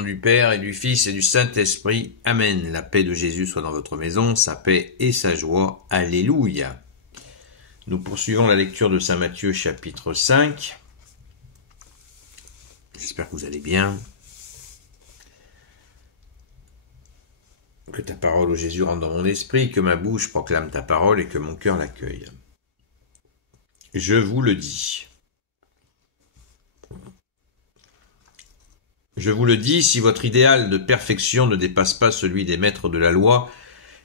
Au nom du Père et du Fils et du Saint-Esprit. Amen. La paix de Jésus soit dans votre maison, sa paix et sa joie. Alléluia. Nous poursuivons la lecture de Saint Matthieu chapitre 5. J'espère que vous allez bien. Que ta parole, ô Jésus, rentre dans mon esprit, que ma bouche proclame ta parole et que mon cœur l'accueille. Je vous le dis. Je vous le dis, si votre idéal de perfection ne dépasse pas celui des maîtres de la loi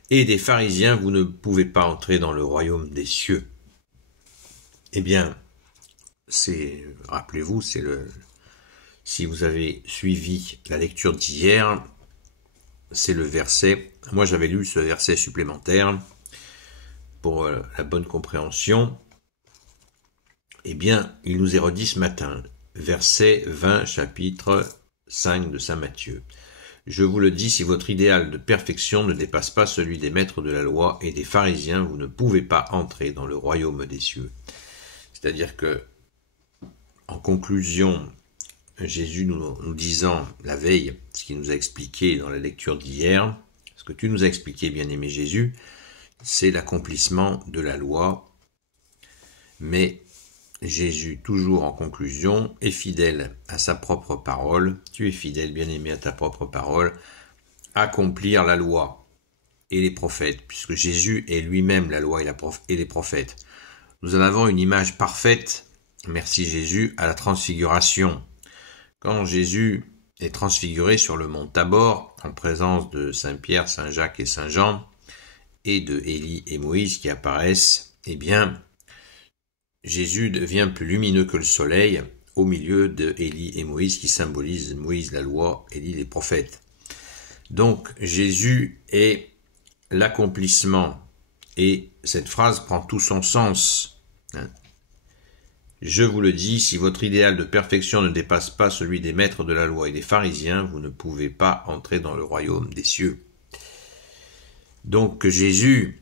et des pharisiens, vous ne pouvez pas entrer dans le royaume des cieux. Eh bien, rappelez-vous, si vous avez suivi la lecture d'hier, c'est le verset, moi j'avais lu ce verset supplémentaire pour la bonne compréhension. Eh bien, il nous est redit ce matin, verset 20, chapitre 5 de Saint Matthieu. Je vous le dis, si votre idéal de perfection ne dépasse pas celui des maîtres de la loi et des pharisiens, vous ne pouvez pas entrer dans le royaume des cieux. C'est-à-dire que, en conclusion, Jésus nous disant la veille, ce qu'il nous a expliqué dans la lecture d'hier, ce que tu nous as expliqué, bien-aimé Jésus, c'est l'accomplissement de la loi, mais Jésus, toujours en conclusion, est fidèle à sa propre parole. Tu es fidèle, bien-aimé, à ta propre parole. Accomplir la loi et les prophètes, puisque Jésus est lui-même la loi et les prophètes. Nous en avons une image parfaite, merci Jésus, à la transfiguration. Quand Jésus est transfiguré sur le mont Tabor, en présence de Saint Pierre, Saint Jacques et Saint Jean, et de Élie et Moïse qui apparaissent, eh bien, Jésus devient plus lumineux que le soleil au milieu de Élie et Moïse qui symbolisent Moïse la loi, Élie les prophètes. Donc Jésus est l'accomplissement et cette phrase prend tout son sens. Je vous le dis, si votre idéal de perfection ne dépasse pas celui des maîtres de la loi et des pharisiens, vous ne pouvez pas entrer dans le royaume des cieux. Donc Jésus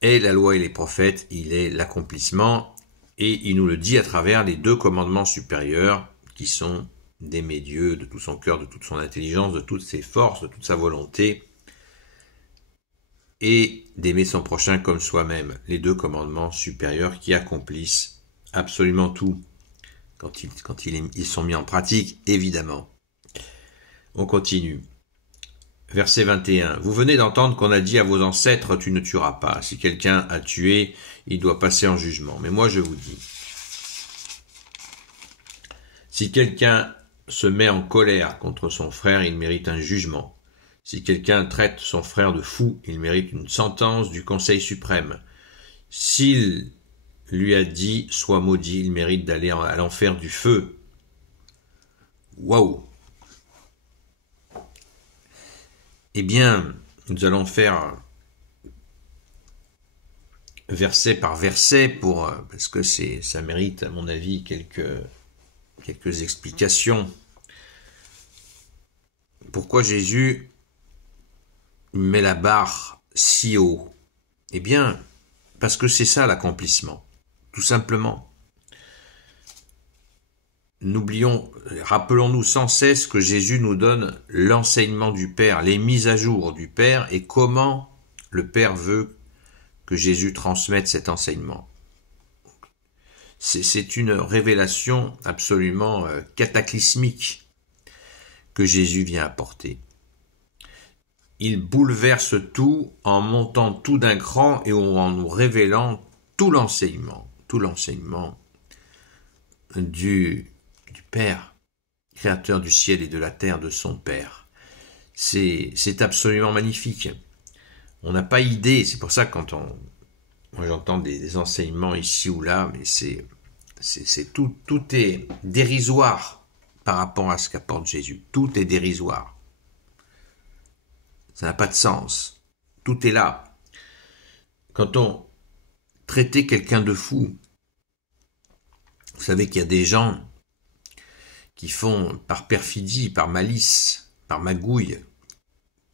est la loi et les prophètes, il est l'accomplissement, et il nous le dit à travers les deux commandements supérieurs, qui sont d'aimer Dieu de tout son cœur, de toute son intelligence, de toutes ses forces, de toute sa volonté, et d'aimer son prochain comme soi-même, les deux commandements supérieurs qui accomplissent absolument tout, quand ils sont mis en pratique, évidemment. On continue. Verset 21. Vous venez d'entendre qu'on a dit à vos ancêtres, tu ne tueras pas. Si quelqu'un a tué, il doit passer en jugement. Mais moi je vous dis, si quelqu'un se met en colère contre son frère, il mérite un jugement. Si quelqu'un traite son frère de fou, il mérite une sentence du Conseil suprême. S'il lui a dit, sois maudit, il mérite d'aller à l'enfer du feu. Waouh! Eh bien, nous allons faire verset par verset parce que ça mérite, à mon avis, quelques explications. Pourquoi Jésus met la barre si haut? Eh bien, parce que c'est ça l'accomplissement, tout simplement. Rappelons-nous sans cesse que Jésus nous donne l'enseignement du Père, les mises à jour du Père et comment le Père veut que Jésus transmette cet enseignement. C'est une révélation absolument cataclysmique que Jésus vient apporter. Il bouleverse tout en montant tout d'un cran et en nous révélant tout l'enseignement du Père, créateur du ciel et de la terre, de son Père. C'est absolument magnifique. On n'a pas idée, c'est pour ça que moi j'entends des enseignements ici ou là, mais tout est dérisoire par rapport à ce qu'apporte Jésus. Tout est dérisoire. Ça n'a pas de sens. Tout est là. Quand on traitait quelqu'un de fou, vous savez qu'il y a des gens qui font, par perfidie, par malice, par magouille,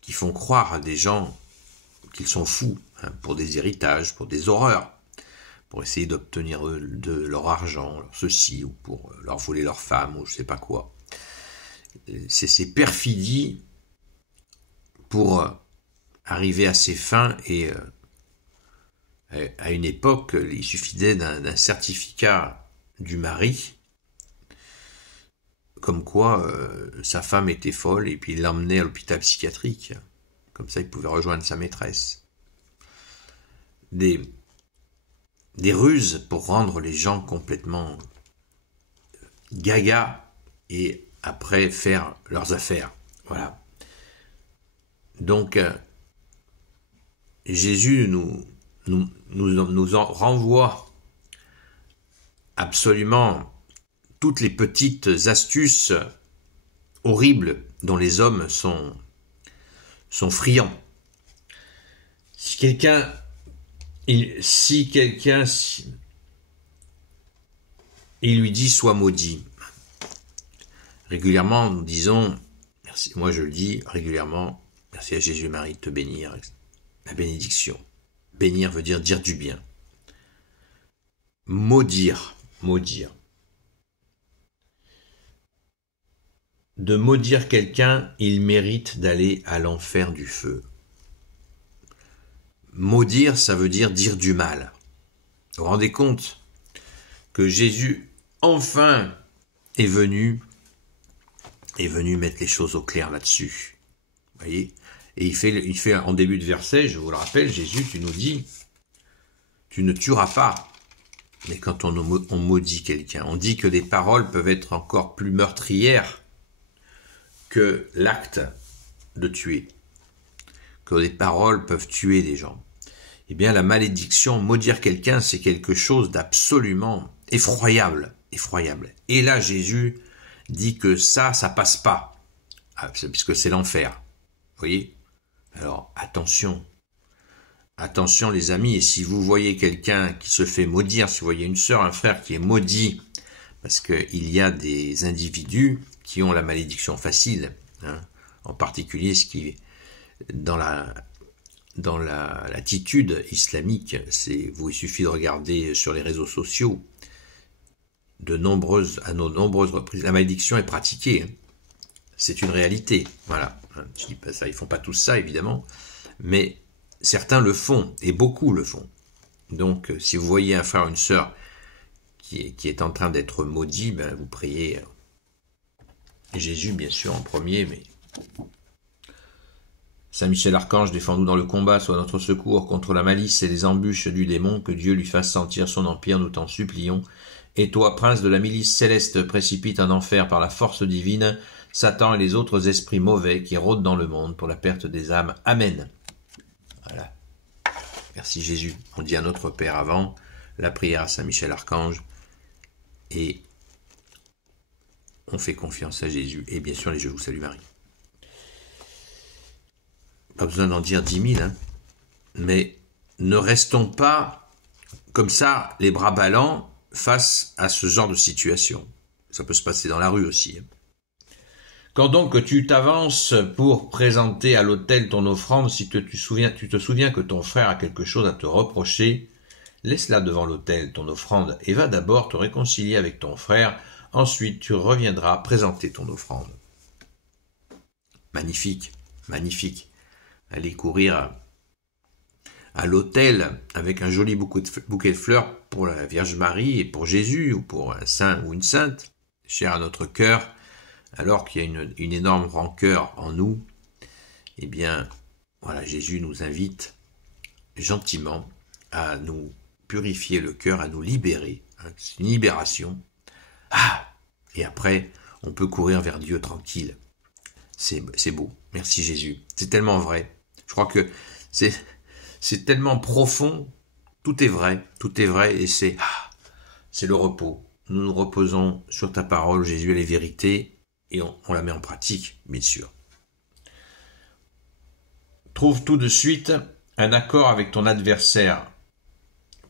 qui font croire à des gens qu'ils sont fous, pour des héritages, pour des horreurs, pour essayer d'obtenir de leur argent, ceci, ou pour leur voler leur femme, ou je sais pas quoi. c'est ses perfidies pour arriver à ses fins. Et à une époque, il suffisait d'un certificat du mari, comme quoi sa femme était folle, et puis il l'emmenait à l'hôpital psychiatrique. Comme ça, il pouvait rejoindre sa maîtresse. Des ruses pour rendre les gens complètement gaga et après faire leurs affaires. Voilà. Donc, Jésus nous en renvoie absolument toutes les petites astuces horribles dont les hommes sont friands. Si quelqu'un il lui dit sois maudit, régulièrement nous disons, merci, moi je le dis régulièrement, merci à Jésus et Marie de te bénir, la bénédiction. Bénir veut dire du bien. Maudire. De maudire quelqu'un, il mérite d'aller à l'enfer du feu. Maudire, ça veut dire du mal. Vous vous rendez compte que Jésus, enfin, est venu mettre les choses au clair là-dessus. Vous voyez ? Et il fait en début de verset, je vous le rappelle, Jésus, tu nous dis, tu ne tueras pas. Mais quand on maudit quelqu'un, on dit que les paroles peuvent être encore plus meurtrières que l'acte de tuer. Que les paroles peuvent tuer des gens. Eh bien, la malédiction, maudire quelqu'un, c'est quelque chose d'absolument effroyable. Et là, Jésus dit que ça passe pas. Puisque c'est l'enfer. Vous voyez ? Alors, attention les amis, et si vous voyez quelqu'un qui se fait maudire, si vous voyez une sœur, un frère qui est maudit, parce qu'il y a des individus qui ont la malédiction facile, hein, en particulier ce qui dans l'attitude islamique, il suffit de regarder sur les réseaux sociaux, à nombreuses reprises, la malédiction est pratiquée, hein. C'est une réalité, voilà. Je dis pas ça, ils font pas tous ça évidemment, mais certains le font, et beaucoup le font. Donc, si vous voyez un frère ou une sœur qui est en train d'être maudit, ben, vous priez Jésus, bien sûr, en premier, mais Saint Michel Archange, défends-nous dans le combat, sois notre secours contre la malice et les embûches du démon, que Dieu lui fasse sentir son empire, nous t'en supplions. Et toi, prince de la milice céleste, précipite en enfer par la force divine Satan et les autres esprits mauvais qui rôdent dans le monde pour la perte des âmes. Amen. Voilà. Merci Jésus. On dit à notre Père avant, la prière à Saint Michel Archange, et on fait confiance à Jésus. Et bien sûr, les Je vous salue Marie. Pas besoin d'en dire 10 000, hein. Mais ne restons pas comme ça, les bras ballants, face à ce genre de situation. Ça peut se passer dans la rue aussi, hein. Quand donc tu t'avances pour présenter à l'autel ton offrande, si tu te souviens que ton frère a quelque chose à te reprocher, laisse-la devant l'autel, ton offrande, et va d'abord te réconcilier avec ton frère, ensuite tu reviendras présenter ton offrande. Magnifique, magnifique. Allez courir à l'autel avec un joli bouquet de fleurs pour la Vierge Marie et pour Jésus, ou pour un saint ou une sainte, cher à notre cœur, alors qu'il y a une énorme rancœur en nous. Eh bien, voilà, Jésus nous invite gentiment à nous purifier le cœur, à nous libérer. C'est une libération. Et après, on peut courir vers Dieu tranquille. C'est beau. Merci Jésus. C'est tellement vrai. Je crois que c'est tellement profond. Tout est vrai, et c'est le repos. Nous nous reposons sur ta parole, Jésus, elle est vérité, et on la met en pratique, bien sûr. Trouve tout de suite un accord avec ton adversaire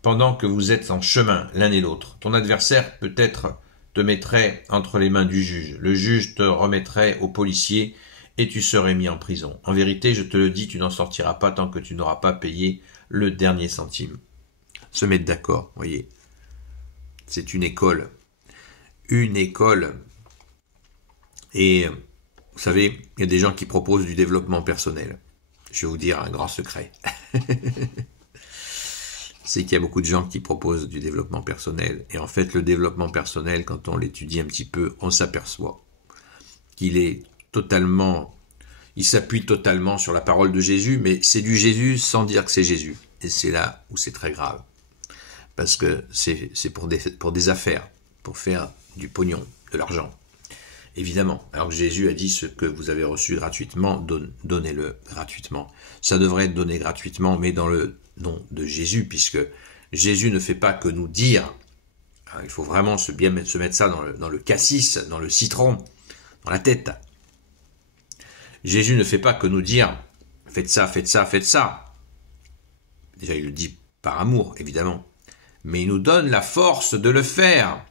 pendant que vous êtes en chemin l'un et l'autre. Ton adversaire peut-être te mettrait entre les mains du juge. Le juge te remettrait au policier et tu serais mis en prison. En vérité, je te le dis, tu n'en sortiras pas tant que tu n'auras pas payé le dernier centime. Se mettre d'accord, voyez. C'est une école. Et Vous savez, il y a des gens qui proposent du développement personnel. Je vais vous dire un grand secret. C'est qu'il y a beaucoup de gens qui proposent du développement personnel. Et en fait, le développement personnel, quand on l'étudie un petit peu, on s'aperçoit qu'il est totalement, il s'appuie totalement sur la parole de Jésus, mais c'est du Jésus sans dire que c'est Jésus. Et c'est là où c'est très grave. Parce que c'est pour des affaires, pour faire du pognon, de l'argent. Évidemment, alors que Jésus a dit ce que vous avez reçu gratuitement, donnez-le gratuitement. Ça devrait être donné gratuitement, mais dans le nom de Jésus, puisque Jésus ne fait pas que nous dire. Il faut vraiment se mettre ça dans le cassis, dans le citron, dans la tête. Jésus ne fait pas que nous dire faites ça, faites ça, faites ça. Déjà, il le dit par amour, évidemment. Mais il nous donne la force de le faire.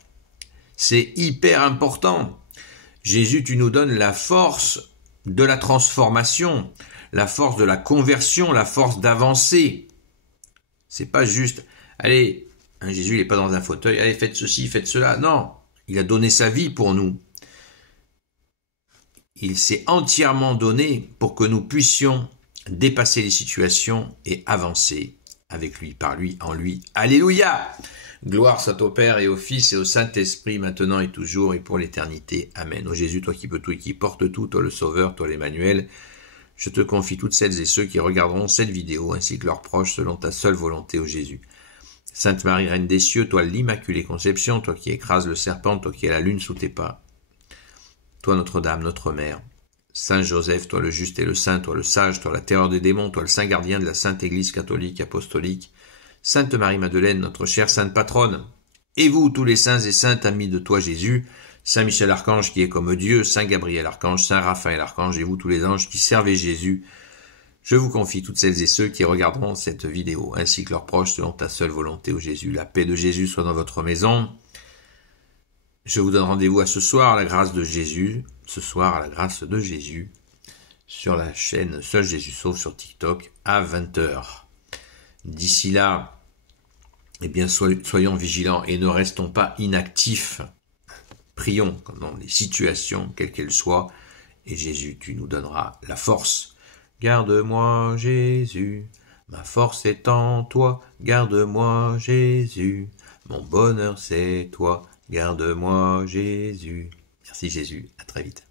C'est hyper important. Jésus, tu nous donnes la force de la transformation, la force de la conversion, la force d'avancer. C'est pas juste, allez, Jésus il n'est pas dans un fauteuil, allez faites ceci, faites cela. Non, il a donné sa vie pour nous. Il s'est entièrement donné pour que nous puissions dépasser les situations et avancer avec lui, par lui, en lui. Alléluia! Gloire soit au Père et au Fils et au Saint-Esprit, maintenant et toujours et pour l'éternité. Amen. Ô Jésus, toi qui peux tout et qui portes tout, toi le Sauveur, toi l'Emmanuel, je te confie toutes celles et ceux qui regarderont cette vidéo, ainsi que leurs proches, selon ta seule volonté, ô Jésus. Sainte Marie, Reine des cieux, toi l'Immaculée Conception, toi qui écrases le serpent, toi qui as la lune sous tes pas, toi Notre-Dame, notre Mère, Saint Joseph, toi le juste et le saint, toi le sage, toi la terreur des démons, toi le saint gardien de la Sainte Église catholique apostolique, Sainte Marie-Madeleine, notre chère sainte patronne, et vous, tous les saints et saintes amis de toi, Jésus, Saint Michel Archange qui est comme Dieu, Saint Gabriel Archange, Saint Raphaël Archange, et vous, tous les anges qui servez Jésus, je vous confie toutes celles et ceux qui regarderont cette vidéo, ainsi que leurs proches, selon ta seule volonté, ô Jésus. La paix de Jésus soit dans votre maison. Je vous donne rendez-vous à ce soir, à la grâce de Jésus, ce soir, à la grâce de Jésus, sur la chaîne Seul Jésus Sauve sur TikTok, à 20h. D'ici là, eh bien, soyons vigilants et ne restons pas inactifs. Prions dans les situations, quelles qu'elles soient, et Jésus, tu nous donneras la force. Garde-moi, Jésus, ma force est en toi. Garde-moi, Jésus, mon bonheur c'est toi. Garde-moi, Jésus. Merci Jésus, à très vite.